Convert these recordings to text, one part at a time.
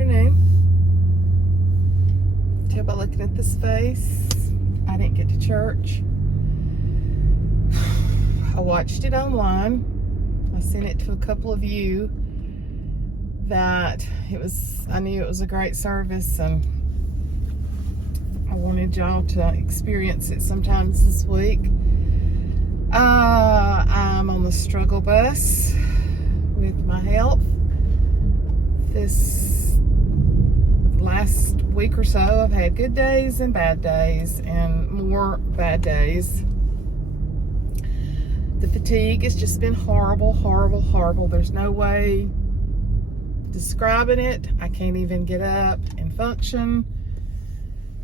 afternoon. Tell by looking at this face, I didn't get to church. I watched it online. I sent it to a couple of you that I knew it was a great service, and I wanted y'all to experience it sometimes this week. I'm on the struggle bus with my health. This last week or so, I've had good days and bad days, and more bad days. The fatigue has just been horrible, horrible, horrible. There's no way describing it. I can't even get up and function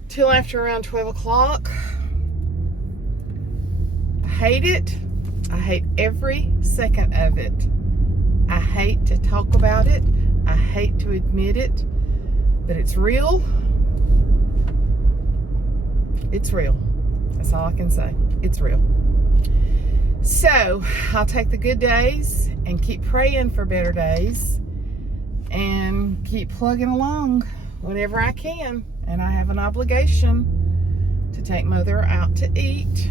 till after around 12 o'clock. I hate it. I hate every second of it. I hate to talk about it. I hate to admit it, but it's real. It's real. That's all I can say. It's real. So I'll take the good days and keep praying for better days and keep plugging along whenever I can. And I have an obligation to take Mother out to eat,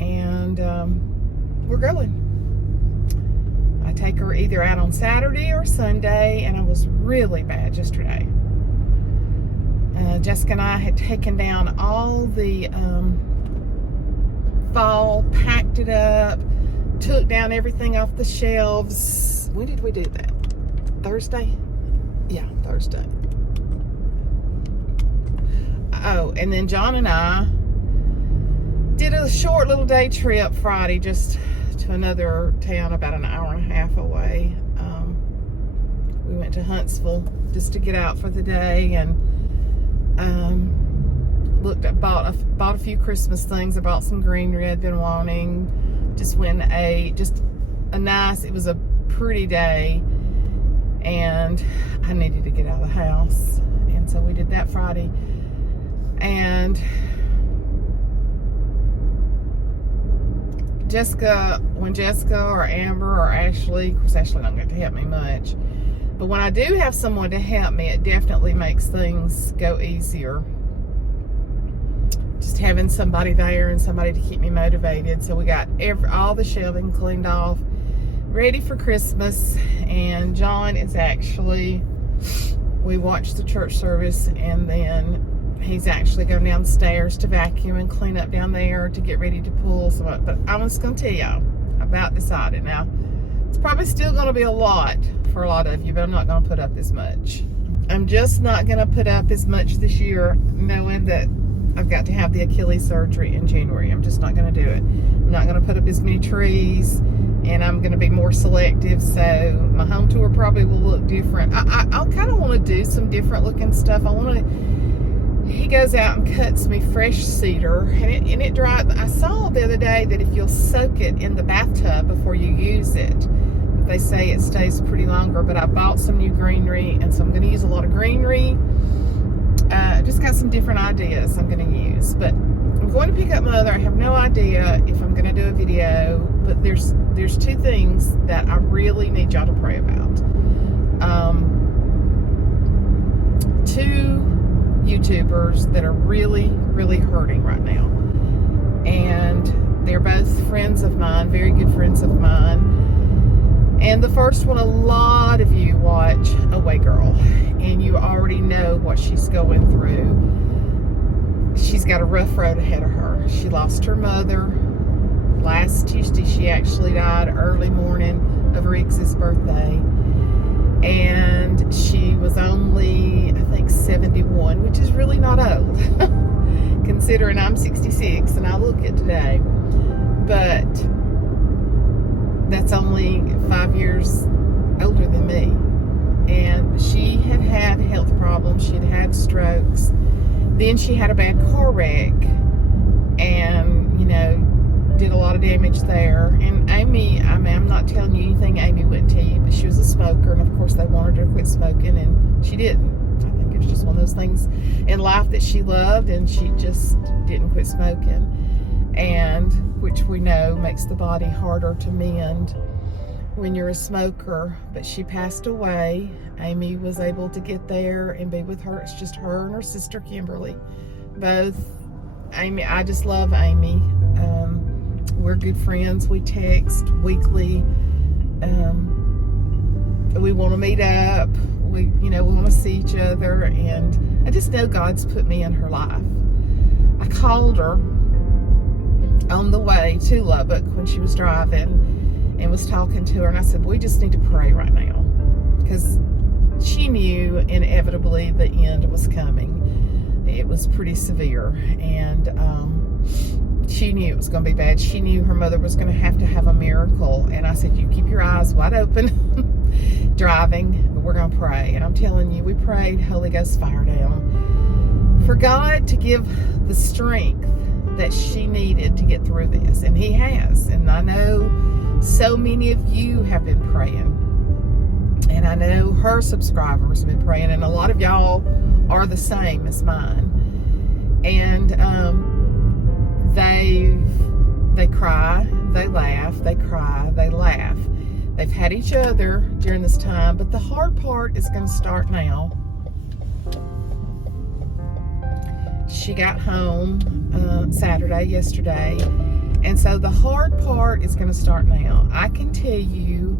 and we're going. I take her either out on Saturday or Sunday, and I was really bad yesterday. Jessica and I had taken down all the fall, packed it up, took down everything off the shelves. When did we do that? Thursday? Yeah, Thursday. Oh, and then John and I did a short little day trip Friday, just to another town about an hour and a half away. We went to Huntsville just to get out for the day, and bought a few Christmas things. I bought some greenery I'd been wanting. Just went and ate. Just it was a pretty day, and I needed to get out of the house, and so we did that Friday. And when Jessica or Amber or Ashley, of course Ashley don't get to help me much, but when I do have someone to help me, it definitely makes things go easier. Just having somebody there and somebody to keep me motivated. So we got all the shelving cleaned off, ready for Christmas. And John is we watched the church service, and then he's actually going downstairs to vacuum and clean up down there to get ready to pull some up. But I'm just going to tell y'all about decided. Now, it's probably still going to be a lot for a lot of you, but I'm not going to put up as much. I'm just not going to put up as much this year, knowing that I've got to have the Achilles surgery in January. I'm just not going to do it. I'm not going to put up as many trees, and I'm going to be more selective. So my home tour probably will look different. I kind of want to do some different looking stuff. He goes out and cuts me fresh cedar, and it dries. I saw the other day that if you'll soak it in the bathtub before you use it, they say it stays pretty longer. But I bought some new greenery, and so I'm going to use a lot of greenery. Just got some different ideas I'm going to use. But I'm going to pick up Mother. I have no idea if I'm going to do a video, but there's two things that I really need y'all to pray about. Two YouTubers that are really, really hurting right now. And they're both friends of mine, very good friends of mine. And the first one, a lot of you watch Away Girl, and you already know what she's going through. She's got a rough road ahead of her. She lost her mother last Tuesday. She actually died early morning of Riggs's birthday. And she was only, I think, 71, which is really not old, considering I'm 66 and I look it today. But that's only 5 years older than me. And she had health problems. She'd had strokes. Then she had a bad car wreck, and, did a lot of damage there. And Amy, I'm not telling you anything Amy wouldn't tell you, but she was a smoker, and of course they wanted her to quit smoking, and she didn't. I think it was just one of those things in life that she loved, and she just didn't quit smoking, and which we know makes the body harder to mend. when you're a smoker, but she passed away. Amy was able to get there and be with her. It's just her and her sister Kimberly. Both. Amy, I just love Amy. We're good friends. We text weekly. We want to meet up. We want to see each other, and I just know God's put me in her life. I called her on the way to Lubbock when she was driving and was talking to her, and I said, we just need to pray right now, because she knew inevitably the end was coming. It was pretty severe, and she knew it was going to be bad. She knew her mother was going to have a miracle, and I said, you keep your eyes wide open driving, but we're going to pray. And I'm telling you, we prayed Holy Ghost fire down for God to give the strength that she needed to get through this, and He has. And I know so many of you have been praying, and I know her subscribers have been praying, and a lot of y'all are the same as mine. And they cry, they laugh, they cry, they laugh. They've had each other during this time, but the hard part is going to start now. She got home yesterday, and so the hard part is going to start now. I can tell you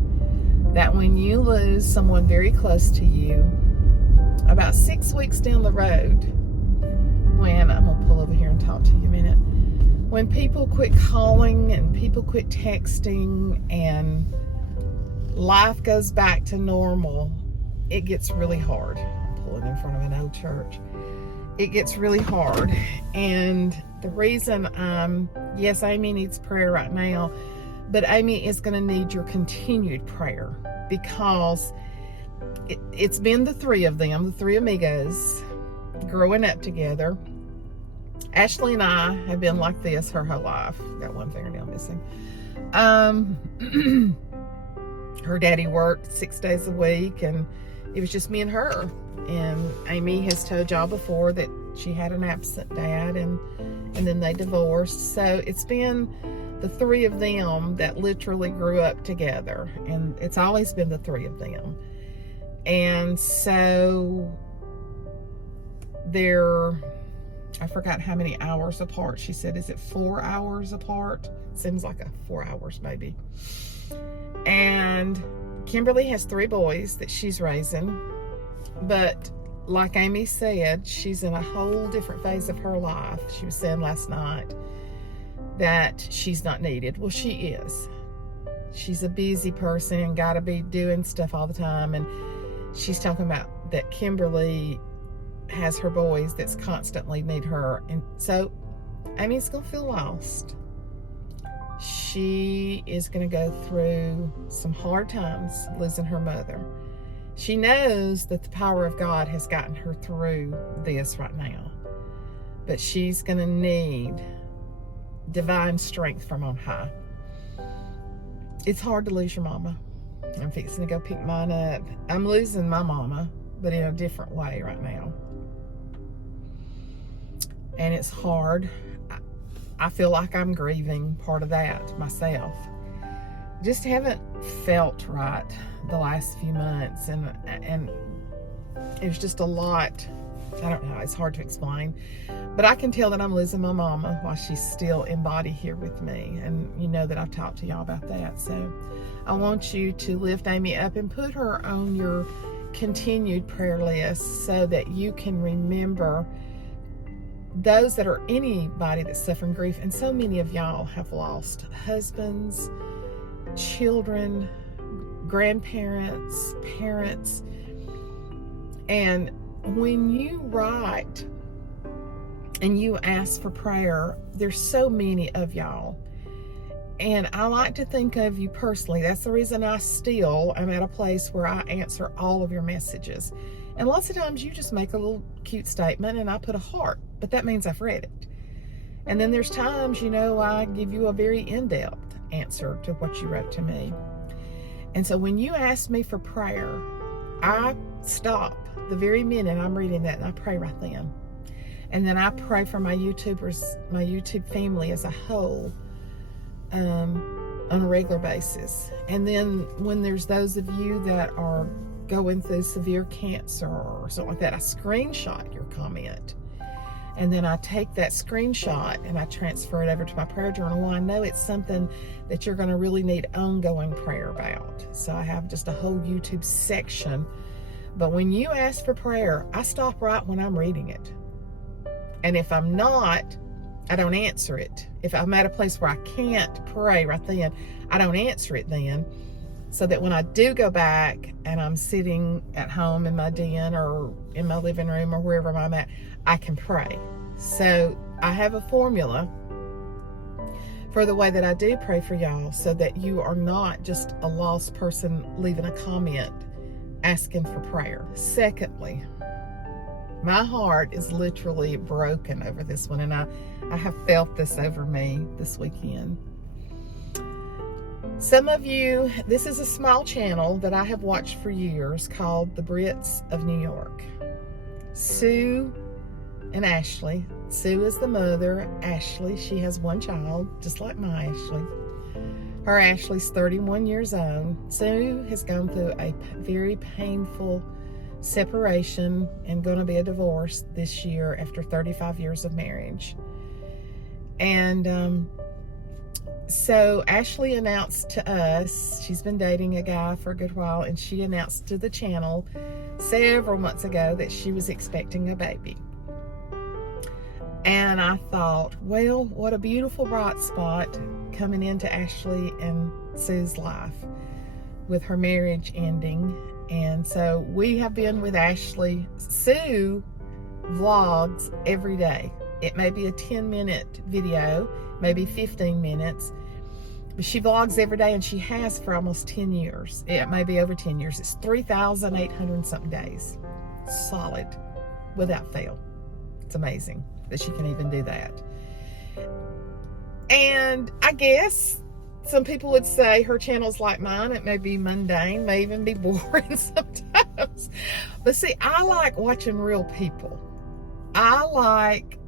that when you lose someone very close to you, about 6 weeks down the road, when I'm going to pull over here and talk to you a minute, when people quit calling and people quit texting and life goes back to normal, it gets really hard. I'm pulling in front of an old church. It gets really hard. And the reason, yes, Amy needs prayer right now, but Amy is going to need your continued prayer, because it's been the three of them, the three amigos, growing up together. Ashley and I have been like this her whole life. Got one fingernail missing. Her daddy worked 6 days a week, and it was just me and her. And Amy has told y'all before that she had an absent dad, and then they divorced. So it's been the three of them that literally grew up together, and it's always been the three of them. And so I forgot how many hours apart. She said, is it 4 hours apart? Seems like 4 hours maybe. And Kimberly has 3 boys that she's raising, but like Amy said, she's in a whole different phase of her life. She was saying last night that she's not needed. Well, she is. She's a busy person and got to be doing stuff all the time. And she's talking about that Kimberly has her boys that's constantly need her. And so Amy's going to feel lost. She is going to go through some hard times losing her mother. She knows that the power of God has gotten her through this right now, but she's going to need divine strength from on high. It's hard to lose your mama. I'm fixing to go pick mine up. I'm losing my mama, but in a different way right now. And it's hard. I feel like I'm grieving part of that myself. Just haven't felt right the last few months, and it was just a lot. I don't know, it's hard to explain, but I can tell that I'm losing my mama while she's still in body here with me, and you know that I've talked to y'all about that. So I want you to lift Amy up and put her on your continued prayer list, so that you can remember those that are anybody that's suffering grief. And so many of y'all have lost husbands, children, grandparents, parents. And when you write and you ask for prayer, there's so many of y'all, and I like to think of you personally. That's the reason I'm at a place where I answer all of your messages. And lots of times you just make a little cute statement and I put a heart, but that means I've read it. And then there's times, I give you a very in-depth answer to what you wrote to me. And so when you ask me for prayer, I stop the very minute I'm reading that, and I pray right then. And then I pray for my YouTubers, my YouTube family as a whole. on a regular basis. And then when there's those of you that are going through severe cancer or something like that, I screenshot your comment. And then I take that screenshot and I transfer it over to my prayer journal. Well, I know it's something that you're going to really need ongoing prayer about. So I have just a whole YouTube section. But when you ask for prayer, I stop right when I'm reading it. And if I'm not, I don't answer it. If I'm at a place where I can't pray right then, I don't answer it then. So that when I do go back and I'm sitting at home in my den or in my living room or wherever I'm at, I can pray. So I have a formula for the way that I do pray for y'all, so that you are not just a lost person leaving a comment asking for prayer. Secondly, my heart is literally broken over this one, and I have felt this over me this weekend. Some of you, this is a small channel that I have watched for years called the Brits of New York. Sue and Ashley. Sue is the mother. Ashley, she has one child, just like my Ashley. Her Ashley's 31 years old. Sue has gone through a very painful separation and going to be a divorce this year after 35 years of marriage. And so Ashley announced to us, she's been dating a guy for a good while, and she announced to the channel several months ago that she was expecting a baby. And I thought, well, what a beautiful bright spot coming into Ashley and Sue's life with her marriage ending. And so we have been with Ashley. Sue vlogs every day. It may be a 10-minute video, maybe 15 minutes, but she vlogs every day, and she has for almost 10 years. It may be over 10 years. It's 3,800 something days, solid, without fail. It's amazing that she can even do that. And I guess some people would say her channel's like mine. It may be mundane, may even be boring sometimes. But see, I like watching real people. I like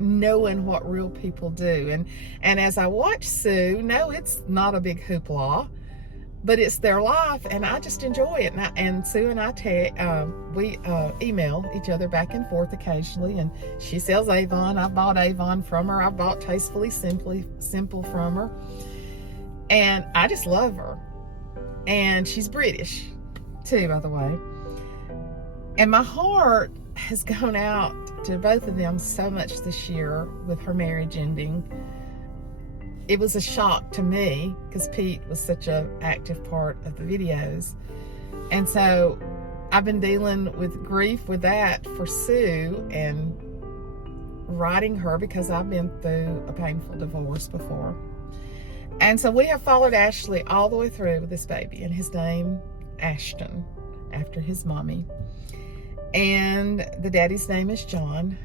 knowing what real people do. And as I watch Sue, no, it's not a big hoopla, but it's their life, and I just enjoy it. And Sue and I we email each other back and forth occasionally, and she sells Avon. I've bought Avon from her. I've bought Tastefully Simple from her. And I just love her. And she's British too, by the way. And my heart has gone out to both of them so much this year with her marriage ending. It was a shock to me because Pete was such an active part of the videos. And so I've been dealing with grief with that for Sue and writing her because I've been through a painful divorce before. And so we have followed Ashley all the way through with this baby, and his name Ashton, after his mommy. And the daddy's name is John.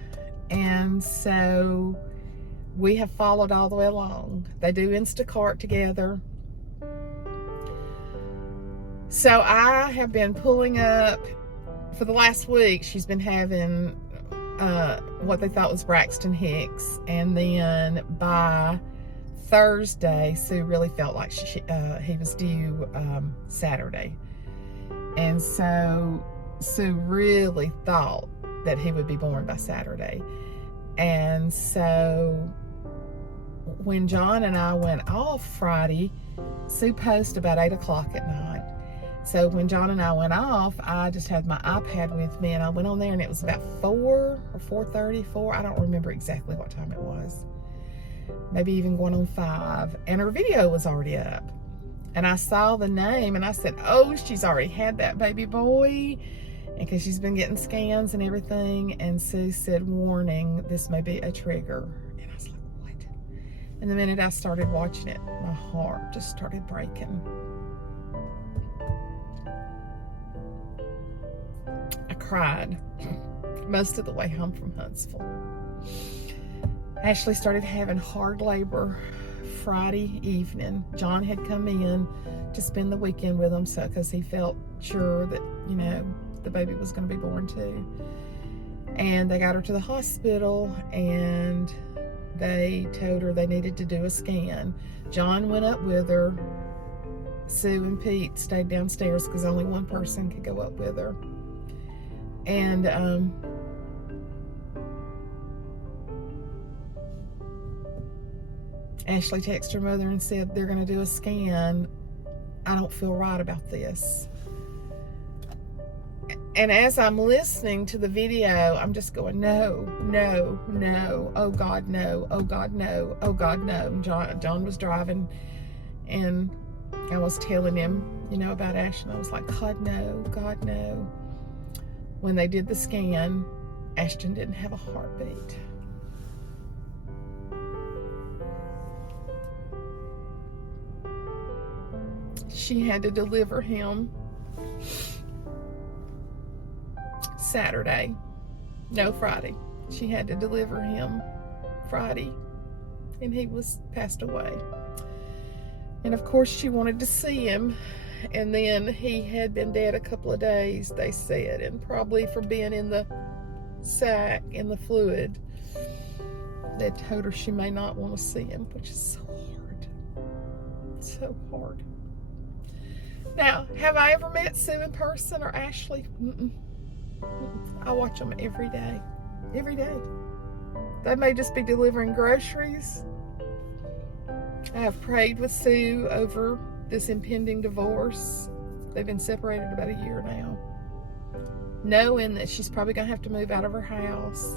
And so we have followed all the way along. They do Instacart together. So I have been pulling up, for the last week, she's been having what they thought was Braxton Hicks. And then by Thursday, Sue really felt like he was due Saturday. And so Sue really thought that he would be born by Saturday. And so when John and I went off Friday, Sue posted about 8 o'clock at night. So when John and I went off, I just had my iPad with me, and I went on there, and it was about 4 or 4:34. I don't remember exactly what time it was. Maybe even going on 5. And her video was already up. And I saw the name, and I said, oh, she's already had that baby boy. And because she's been getting scans and everything. And Sue said, warning, this may be a trigger. And I was like, what? And the minute I started watching it, my heart just started breaking. I cried most of the way home from Huntsville. Ashley started having hard labor Friday evening. John had come in to spend the weekend with them, so because he felt sure that, you know, the baby was going to be born too. And they got her to the hospital, and they told her they needed to do a scan. John went up with her. Sue and Pete stayed downstairs because only one person could go up with her. And Ashley texted her mother and said, they're going to do a scan. I don't feel right about this. And as I'm listening to the video, I'm just going, no, no, no. Oh God, no. Oh God, no. Oh God, no. And John was driving, and I was telling him, you know, about Ashton. I was like, God, no. God, no. When they did the scan, Ashton didn't have a heartbeat. She had to deliver him Saturday. No, Friday. She had to deliver him Friday, and he was passed away. And of course she wanted to see him, and then he had been dead a couple of days, they said, and probably for being in the sac, in the fluid. They told her she may not want to see him, which is so hard. So hard. Now, have I ever met Sue in person or Ashley? I watch them every day. Every day. They may just be delivering groceries. I have prayed with Sue over this impending divorce. They've been separated about a year now. Knowing that she's probably going to have to move out of her house.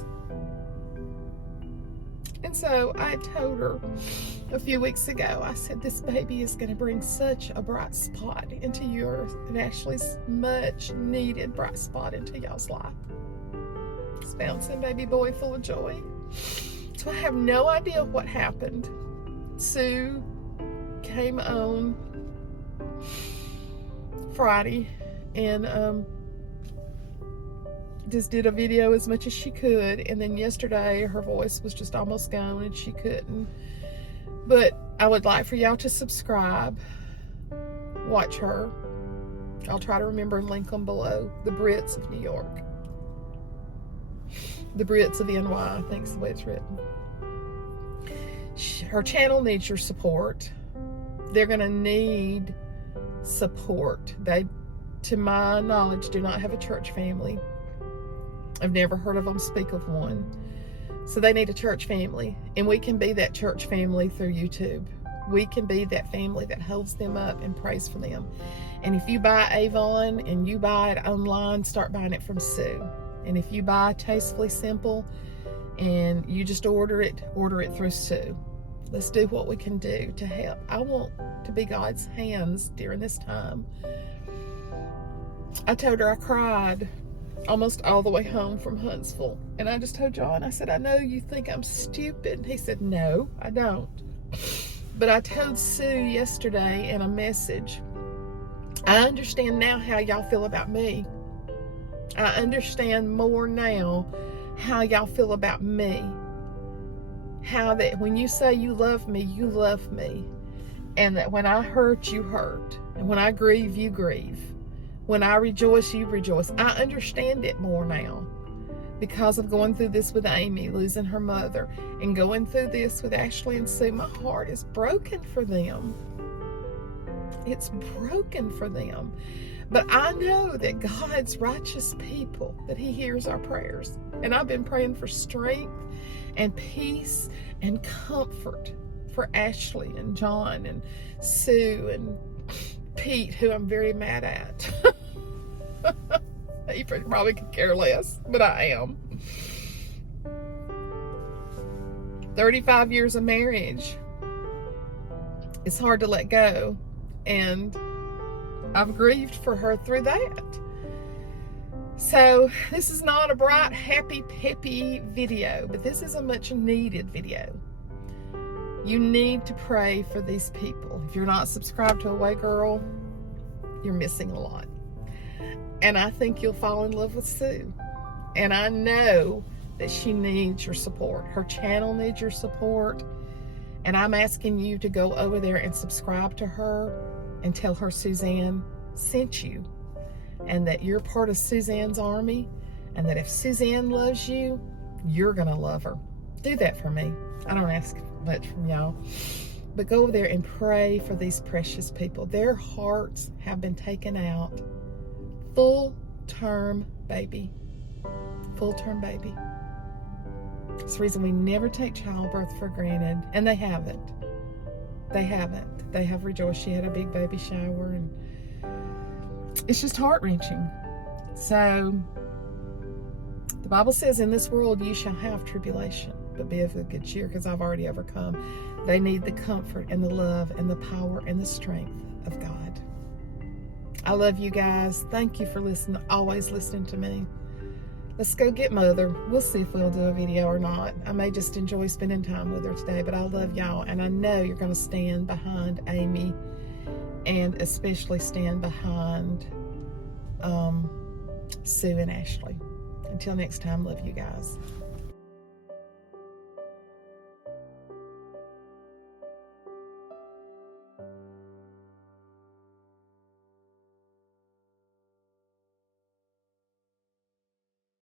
And so I told her a few weeks ago, I said, this baby is going to bring such a bright spot into yours and Ashley's much needed bright spot into y'all's life. This bouncing baby boy full of joy. So I have no idea what happened. Sue came on Friday and just did a video as much as she could, and then yesterday her voice was just almost gone and she couldn't. But I would like for y'all to subscribe, watch her. I'll try to remember and link them below. The Brits of New York, the Brits of NY, I think is the way it's written. Her channel needs your support. They're gonna need support. They, to my knowledge, do not have a church family. I've never heard of them speak of one. So they need a church family. And we can be that church family through YouTube. We can be that family that holds them up and prays for them. And if you buy Avon and you buy it online, start buying it from Sue. And if you buy Tastefully Simple and you just order it through Sue. Let's do what we can do to help. I want to be God's hands during this time. I told her I cried almost all the way home from Huntsville. And I just told John, I said, I know you think I'm stupid. And he said, no, I don't. But I told Sue yesterday in a message, I understand now how y'all feel about me. I understand more now how y'all feel about me. How that when you say you love me, you love me. And that when I hurt, you hurt. And when I grieve, you grieve. When I rejoice, you rejoice. I understand it more now because of going through this with Amy, losing her mother, and going through this with Ashley and Sue. My heart is broken for them. It's broken for them. But I know that God's righteous people, that He hears our prayers. And I've been praying for strength and peace and comfort for Ashley and John and Sue and Pete, who I'm very mad at. He probably could care less, but I am. 35 years of marriage. It's hard to let go. And I've grieved for her through that. So this is not a bright, happy, peppy video, but this is a much needed video. You need to pray for these people. If you're not subscribed to Away Girl, you're missing a lot. And I think you'll fall in love with Sue. And I know that she needs your support. Her channel needs your support. And I'm asking you to go over there and subscribe to her and tell her Suzanne sent you. And that you're part of Suzanne's army. And that if Suzanne loves you, you're going to love her. Do that for me. I don't ask much from y'all. But go over there and pray for these precious people. Their hearts have been taken out. Full-term baby. Full-term baby. It's the reason we never take childbirth for granted. And they haven't. They haven't. They have rejoiced. She had a big baby shower, and it's just heart-wrenching. So, the Bible says, in this world you shall have tribulation, but be of a good cheer, because I've already overcome. They need the comfort and the love and the power and the strength of God. I love you guys. Thank you for listening, always listening to me. Let's go get Mother. We'll see if we'll do a video or not. I may just enjoy spending time with her today, but I love y'all, and I know you're going to stand behind Amy, and especially stand behind Sue and Ashley. Until next time, love you guys.